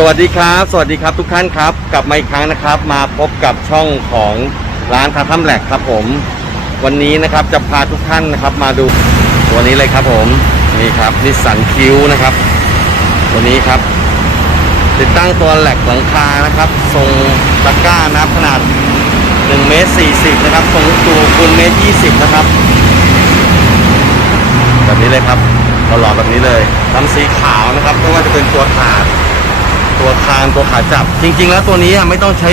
สวัสดีครับ สวัสดีครับทุกท่านครับ กลับมาอีกครั้งนะครับ มาพบกับช่องของร้านคาทัมแหลกครับผม วันนี้นะครับจะพาทุกท่านนะครับ มาดูตัวนี้เลยครับผมนี่ครับนิสสันคิวนะครับ ตัวนี้ครับ ติดตั้งตัวแหลกหลังคานะครับทรงตะกร้านะครับขนาด1เมตร40นะครับทรงตัวคูณเมตร20นะครับแบบนี้เลยครับหล่อๆแบบนี้เลยทำสีขาวนะครับไม่ว่าจะเป็นตัวถา ตัวคานตัวขาจับ จริง ๆ แล้วตัวนี้ไม่ต้องใช้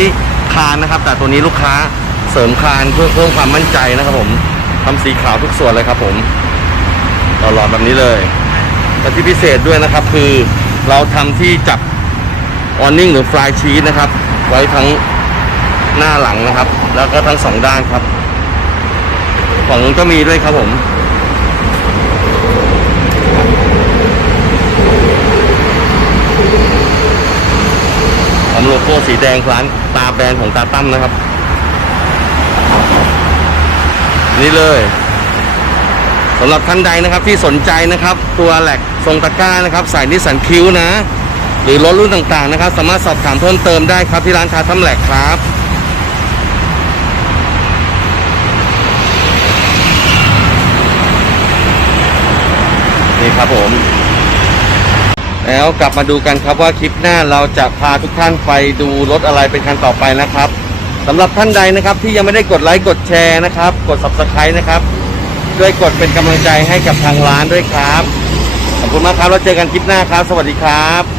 คานนะครับ แต่ตัวนี้ลูกค้าเสริมคานเพื่อเพิ่มความมั่นใจนะครับผมทำสีขาวทุกส่วนเลยครับผมหล่อๆแบบนี้เลยและที่พิเศษด้วยนะครับ คือเราทำที่จับออนนิ่งหรือฟลายชีสนะครับ ไว้ทั้งหน้าหลังนะครับ แล้วก็ทั้งสองด้านครับ ฝั่งนู้นก็มีด้วยครับผม ทำโลโก้สีแดงร้านตาแบรนด์ของตาตั้มนะครับ นี่เลยสำหรับท่านใดนะครับที่สนใจนะครับ ตัวแหลกทรงตะก้านะครับใส่นิสสันคิวนะ หรือรถรุ่นต่างๆนะครับ สามารถสอบถามเพิ่มเติมได้ครับที่ร้านคาทัมแหลกครับนี่ครับผม แล้วกลับมาดูกันครับว่าคลิปหน้าเราจะพาทุกท่านไปดูรถอะไรเป็นคันต่อไปนะครับสำหรับท่านใดนะครับที่ยังไม่ได้กดไลค์กดแชร์นะครับ กด subscribe นะครับด้วยกดเป็นกำลังใจให้กับทางร้านด้วยครับ ขอบคุณมากครับ แล้วเจอกันคลิปหน้าครับ สวัสดีครับ